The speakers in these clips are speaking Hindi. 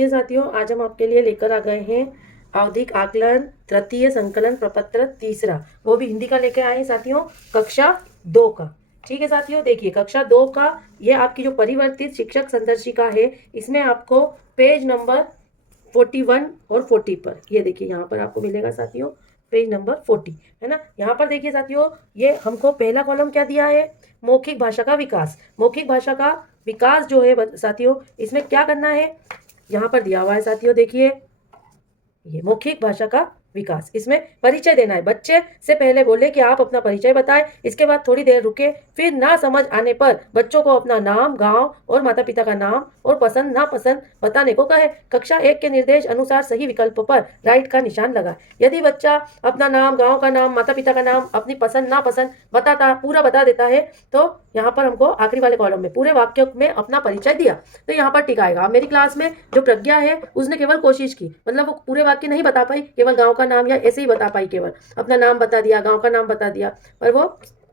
देखिए साथियों, आज हम आपके लिए लेकर आ गए हैं आवधिक आकलन तृतीय संकलन प्रपत्र तीसरा, वो भी हिंदी का लेकर आए हैं साथियों, कक्षा 2 का। ठीक है साथियों, देखिए कक्षा 2 का ये आपकी जो परिवर्तित शिक्षक संदर्शिका है, इसमें आपको पेज नंबर 41 और 40 पर, ये देखिए यहाँ पर आपको मिलेगा साथियों पेज नंबर 40, है ना। यहाँ पर देखिए साथियों, ये हमको पहला कॉलम क्या दिया है, मौखिक भाषा का विकास। मौखिक भाषा का विकास जो है साथियों, इसमें क्या करना है, यहाँ पर दिया हुआ है साथियों, देखिए ये मौखिक भाषा का विकास, इसमें परिचय देना है। बच्चे से पहले बोले कि आप अपना परिचय बताएं, इसके बाद थोड़ी देर रुके, फिर ना समझ आने पर बच्चों को अपना नाम, गांव और माता पिता का नाम और पसंद नापसंद बताने को कहे। कक्षा 1 के निर्देश अनुसार सही विकल्प पर राइट का निशान लगाए। यदि बच्चा अपना नाम, गाँव का नाम, माता पिता का नाम, अपनी पसंद नापसंद पूरा बता देता है, तो यहाँ पर हमको आखिरी वाले कॉलम में पूरे वाक्य में अपना परिचय दिया, तो यहाँ पर टिक आएगा। मेरी क्लास में जो प्रज्ञा है उसने केवल कोशिश की, मतलब वो पूरे वाक्य नहीं बता पाई, केवल गांव का नाम या ऐसे ही बता पाई, केवल अपना नाम बता दिया, गांव का नाम बता दिया, पर वो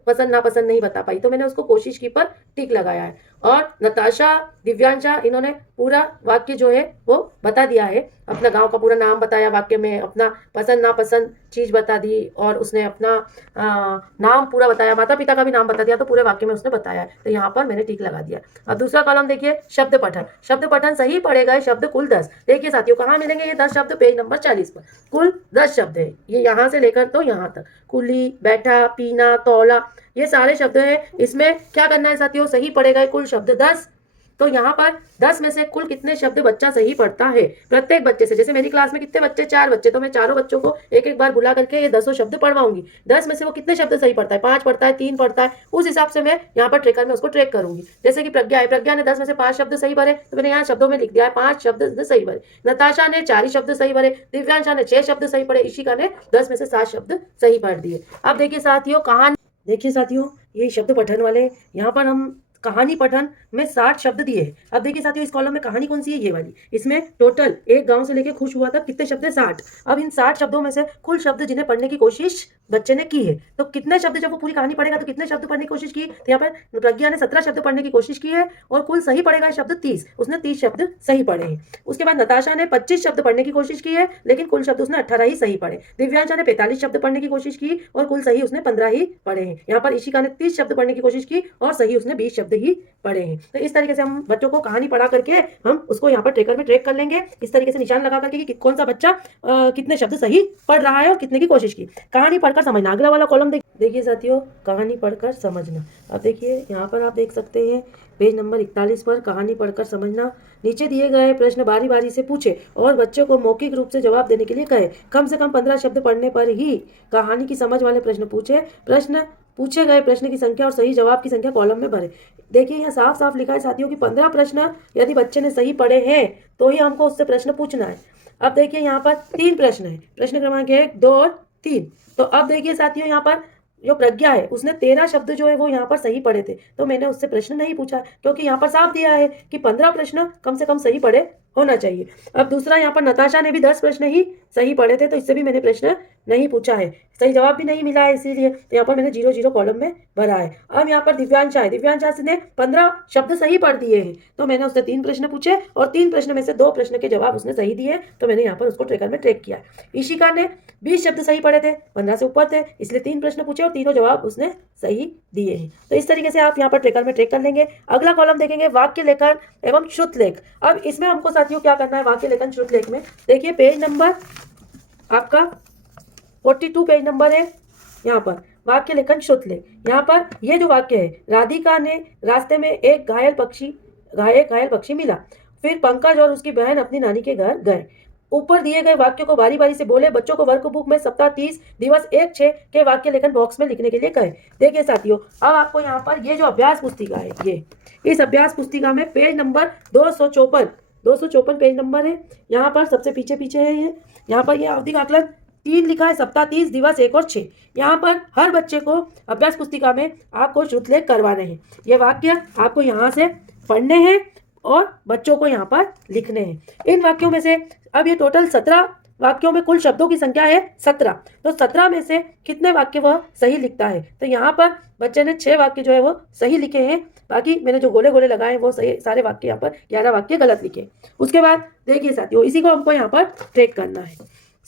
पसंद नापसंद नहीं बता पाई, तो मैंने उसको कोशिश की पर टिक लगाया है। और नताशा, दिव्यांशा, इन्होंने पूरा वाक्य जो है वो बता दिया है, अपना गांव का पूरा नाम बताया वाक्य में, अपना पसंद नापसंद चीज बता दी, और उसने अपना नाम पूरा बताया, माता पिता का भी नाम बता दिया, तो पूरे वाक्य में उसने बताया है, तो यहाँ पर मैंने टिक लगा दिया। अब दूसरा कॉलम देखिए, शब्द पठन। शब्द पठन सही पढ़े गए शब्द कुल 10। देखिए साथियों, कहाँ मिलेंगे ये 10 शब्द, पेज नंबर 40 पर। कुल 10 शब्द है ये, यहाँ से लेकर तो यहाँ तक, कुली, बैठा, पीना, तौला, ये सारे शब्द हैं। इसमें क्या करना है साथियों, सही पढ़े गए कुल शब्द 10। तो यहाँ पर 10 में से कुल कितने शब्द बच्चा सही पढ़ता है, प्रत्येक बच्चे से, जैसे मेरी क्लास में कितने बच्चे, 4 बच्चे, तो मैं चारों बच्चों को एक एक बार बुला करके ये 10 शब्द पढ़वाऊंगी। 10 में से वो कितने शब्द सही पढ़ता है, 5 पढ़ता है, 3 पढ़ता है, उस हिसाब से मैं यहाँ पर ट्रेकर में उसको ट्रैक करूंगी। जैसे कि प्रज्ञा है, प्रज्ञा ने 10 में से 5 शब्द सही भरे, तो मैंने यहाँ शब्दों में लिख दिया है 5 शब्द सही भरे। नताशा ने 4 शब्द सही भरे, दिव्यांशा ने 6 शब्द सही पढ़े, इशिका ने 10 में से 7 शब्द सही पढ़ दिए। अब देखिए साथियों, कहानी देखिए साथियों, ये शब्द पठन वाले, यहाँ पर हम कहानी पठन में 60 शब्द दिए हैं। अब देखिए साथियों, इस कॉलम में कहानी कौन सी है, ये वाली। इसमें टोटल एक गांव से लेके खुश हुआ तक कितने शब्द है, 60। अब इन 60 शब्दों में से कुल शब्द जिन्हें पढ़ने की कोशिश बच्चे ने की है, तो कितने शब्द, जब वो पूरी कहानी पढ़ेगा तो कितने शब्द पढ़ने की कोशिश की, तो यहाँ पर प्रज्ञा ने 17 शब्द पढ़ने की कोशिश की है, और कुल सही पढ़ेगा शब्द 30, उसने 30 शब्द सही पढ़े हैं। उसके बाद नताशा ने 25 शब्द पढ़ने की कोशिश की है, लेकिन कुल शब्द उसने 18 ही सही पढ़े। दिव्यांशा ने 45 शब्द पढ़ने की कोशिश की, और कुल सही उसने 15 ही पढ़े हैं। यहाँ पर इशिका ने 30 शब्द पढ़ने की कोशिश की, और सही उसने 20 शब्द ही पढ़े हैं। तो इस तरीके से हम बच्चों को कहानी पढ़ा करके हम उसको यहाँ पर ट्रेकर में ट्रैक कर लेंगे, इस तरीके से निशान लगा करके कि कौन सा बच्चा कितने शब्द सही पढ़ रहा है और कितने की कोशिश की। कहानी पढ़कर समझना, अगला वाला कॉलम देखिए साथियों, कहानी पढ़कर समझना। अब देखिए यहाँ पर आप देख सकते हैं पेज नंबर 41 पर, कहानी पढ़कर समझना। नीचे दिए गए प्रश्न बारी बारी से पूछे और बच्चों को मौखिक रूप से जवाब देने के लिए कहे। कम से कम 15 शब्द पढ़ने पर ही कहानी की समझ वाले प्रश्न पूछे गए प्रश्न की संख्या और सही जवाब की संख्या कॉलम में भरे। देखिए यहाँ साफ साफ लिखा है साथियों कि 15 प्रश्न यदि बच्चे ने सही पढ़े हैं तो ही हमको उससे प्रश्न पूछना है। अब देखिए यहाँ पर 3 प्रश्न है, प्रश्न क्रमांक 1, 2 और 3। तो अब देखिए साथियों, यहाँ पर जो प्रज्ञा है उसने 13 शब्द जो है वो यहाँ पर सही पढ़े थे, तो मैंने उससे प्रश्न नहीं पूछा, क्योंकि यहाँ पर साफ दिया है कि 15 प्रश्न कम से कम सही पढ़े होना चाहिए। अब दूसरा, यहाँ पर नताशा ने भी 10 प्रश्न ही सही पढ़े थे, तो इससे भी मैंने प्रश्न नहीं पूछा है, सही जवाब भी नहीं मिला है, इसीलिए तो यहाँ पर मैंने 0-0 कॉलम में भरा है। अब यहाँ पर दिव्यांशा है, दिव्यांशा ने 15 शब्द सही पढ़ दिए हैं, तो मैंने उससे 3 प्रश्न पूछे, और 3 प्रश्न में से 2 प्रश्न के जवाब उसने सही दिए, तो मैंने यहाँ पर उसको ट्रेकर में ट्रैक किया। इशिका ने 20 शब्द सही पढ़े थे, 15 से ऊपर थे, इसलिए 3 प्रश्न पूछे और तीनों जवाब उसने सही दिए हैं। तो इस तरीके से आप यहाँ पर ट्रेकर में ट्रैक कर लेंगे। अगला कॉलम देखेंगे, वाक्य लेखन एवं श्रुत लेख। अब इसमें हमको साथियों क्या करना है, वाक्य लेखन श्रुत लेख में देखिए पेज नंबर आपका 42 पेज नंबर है, यहाँ पर वाक्य लेखन श्रुत लेख। यहाँ पर ये जो वाक्य है, राधिका ने रास्ते में एक घायल पक्षी मिला, फिर पंकज और उसकी बहन अपनी नानी के घर गए। ऊपर दिए गए वाक्य को बारी बारी से बोले, बच्चों को वर्कबुक में सप्ताह 30 दिवस 1/6 के वाक्य लेखन बॉक्स में लिखने के लिए कहें। देखिए साथियों, अब आपको यहाँ पर ये जो अभ्यास पुस्तिका है, ये इस अभ्यास पुस्तिका में पेज नंबर 254 पेज नंबर है, यहाँ पर सबसे पीछे है ये। यहाँ पर ये आवधिक आकलन 3 लिखा है, सप्ताह 30 दिवस 1 और 6। यहाँ पर हर बच्चे को अभ्यास पुस्तिका में आपको श्रुतलेख करवाने हैं। ये वाक्य आपको यहाँ से पढ़ने हैं और बच्चों को यहाँ पर लिखने हैं। इन वाक्यों में से अब ये टोटल 17 वाक्यों में कुल शब्दों की संख्या है 17। तो 17 में से कितने वाक्य वह सही लिखता है? तो यहाँ पर बच्चे ने 6 वाक्य जो है वो सही लिखे हैं, बाकी मैंने जो गोले गोले लगाए वो सही, सारे वाक्य यहाँ पर 11 वाक्य गलत लिखे। उसके बाद देखिए साथियों, इसी को हमको यहाँ पर ट्रैक करना है।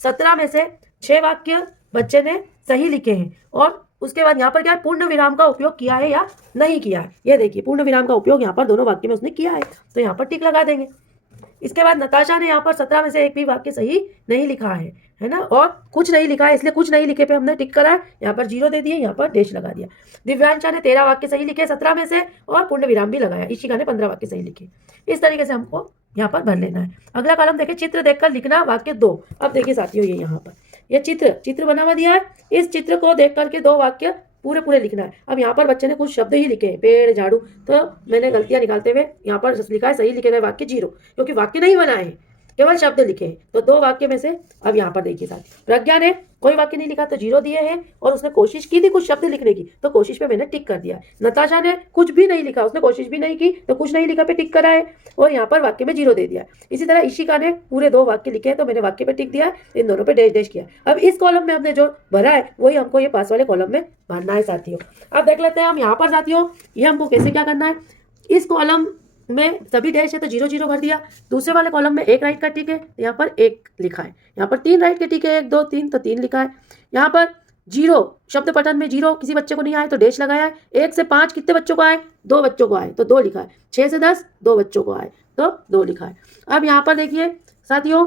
17 में से 6 वाक्य बच्चे ने सही लिखे हैं और उसके बाद यहाँ पर क्या है, पूर्ण विराम का उपयोग किया है या नहीं किया है। ये देखिए पूर्ण विराम का उपयोग यहाँ पर दोनों वाक्य में उसने किया है, तो यहाँ पर टिक लगा देंगे। इसके बाद नताशा ने यहाँ पर 17 में से एक भी वाक्य सही नहीं लिखा है ना, और कुछ नहीं लिखा है, इसलिए कुछ नहीं लिखे पे हमने टिक करा है, यहाँ पर 0 दे दिए, यहाँ पर डैश लगा दिया। दिव्यांशा ने 13 वाक्य सही लिखे 17 में से और पूर्ण विराम भी लगाया। इशिका ने 15 वाक्य सही लिखे। इस तरीके से हमको यहाँ पर भर लेना है। अगला कॉलम देखिए, चित्र देखकर लिखना वाक्य 2। अब देखिए साथियों, ये यहाँ पर ये चित्र बना हुआ दिया है, इस चित्र को देख करके 2 वाक्य पूरे लिखना है। अब यहाँ पर बच्चे ने कुछ शब्द ही लिखे हैं, पेड़, झाड़ू, तो मैंने गलतियां निकालते हुए यहाँ पर लिखा है सही लिखे गए वाक्य 0, क्योंकि वाक्य नहीं बनाए हैं, केवल शब्द लिखे हैं। तो 2 वाक्य में से अब यहाँ पर देखिए साथी, प्रज्ञा ने कोई वाक्य नहीं लिखा तो 0 दिए हैं, और उसने कोशिश की थी कुछ शब्द लिखने की, तो कोशिश पे मैंने टिक कर दिया। नताशा ने कुछ भी नहीं लिखा, उसने कोशिश भी नहीं की, तो कुछ नहीं लिखा पे टिक करा है और यहाँ पर वाक्य में 0 दे दिया। इसी तरह इशिका ने पूरे 2 वाक्य लिखे हैं, तो मैंने वाक्य पे टिक दिया, इन दोनों पे डैश डैश किया। अब इस कॉलम में हमने जो भरा है वही हमको ये पास वाले कॉलम में भरना है साथियों। अब देख लेते हैं हम यहाँ पर साथियों, ये हमको कैसे क्या करना है। इस कॉलम में सभी डैश है तो 0 0 भर दिया। दूसरे वाले कॉलम में 1 राइट का टिक है, यहाँ पर 1 लिखा है। यहाँ पर 3 राइट के टिक है, 1 2 3, तो 3 लिखा है। यहाँ पर 0 शब्द पठन में 0 किसी बच्चे को नहीं आए तो डैश लगाया है। 1 से 5 कितने बच्चों को आए? 2 बच्चों को आए, तो 2 लिखा है। 6 से 10 2 बच्चों को आए, तो 2 लिखा है। अब यहाँ पर देखिए साथियों,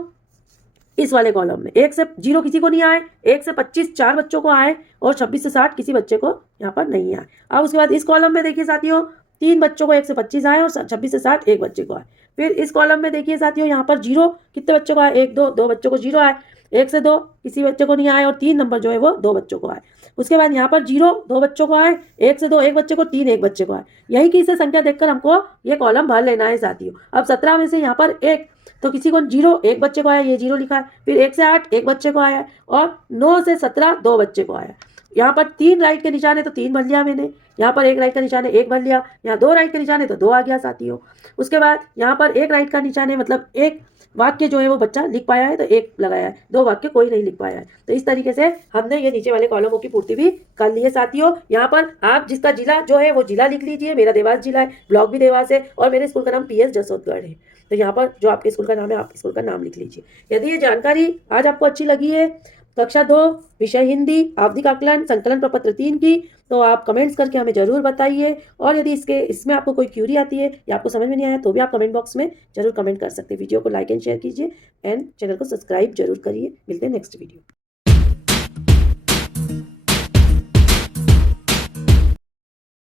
इस वाले कॉलम में 1 से 0 किसी को नहीं आए, 1 से 25 4 बच्चों को आए, और 26 से 60 किसी बच्चे को यहाँ पर नहीं आए। अब उसके बाद इस कॉलम में देखिए साथियों, 3 बच्चों को 1 से 25 आए और 26 से 60 1 बच्चे को आए। फिर इस कॉलम में देखिए साथियों, यहाँ पर 0 कितने बच्चों को आए? 1 2 2 बच्चों को 0 आए, 1 से 2 किसी बच्चे को नहीं आए, और 3 नंबर जो है वो 2 बच्चों को आए। उसके बाद यहाँ पर 0 2 बच्चों को आए, 1 से 2 1 बच्चे को, 3 1 बच्चे को आए। यही की इसे संख्या देखकर हमको ये कॉलम भर लेना है साथियों। अब 17 में से यहाँ पर 1, तो किसी को 0 1 बच्चे को आया, ये 0 लिखा है। फिर 1 से 8 1 बच्चे को आया, और 9 से 17 2 बच्चे को आया। यहाँ पर 3 राइट के निशान है तो 3 भर लिया मैंने, यहाँ पर 1 राइट का निशान है 1 भर लिया, यहाँ 2 राइट के निशान है तो 2 आ गया साथियों। उसके बाद यहाँ पर 1 राइट का निशान है, मतलब 1 वाक्य जो है वो बच्चा लिख पाया है तो 1 लगाया है, 2 वाक्य कोई नहीं लिख पाया है। तो इस तरीके से हमने ये नीचे वाले कॉलमों की पूर्ति भी कर ली है साथियों। यहाँ पर आप जिसका जिला जो है वो जिला लिख लीजिए। मेरा देवास जिला है, ब्लॉक भी देवास है, और मेरे स्कूल का नाम PS जसोदगढ़ है। तो यहाँ पर जो आपके स्कूल का नाम है आप स्कूल का नाम लिख लीजिए। यदि ये जानकारी आज आपको अच्छी लगी है, कक्षा 2 विषय हिंदी आवधिक आकलन संकलन प्रपत्र 3 की, तो आप कमेंट्स करके हमें जरूर बताइए। और यदि इसमें आपको कोई क्यूरी आती है या आपको समझ में नहीं आया तो भी आप कमेंट बॉक्स में जरूर कमेंट कर सकते हैं। वीडियो को लाइक एंड शेयर कीजिए एंड चैनल को सब्सक्राइब जरूर करिए। मिलते हैं नेक्स्ट वीडियो।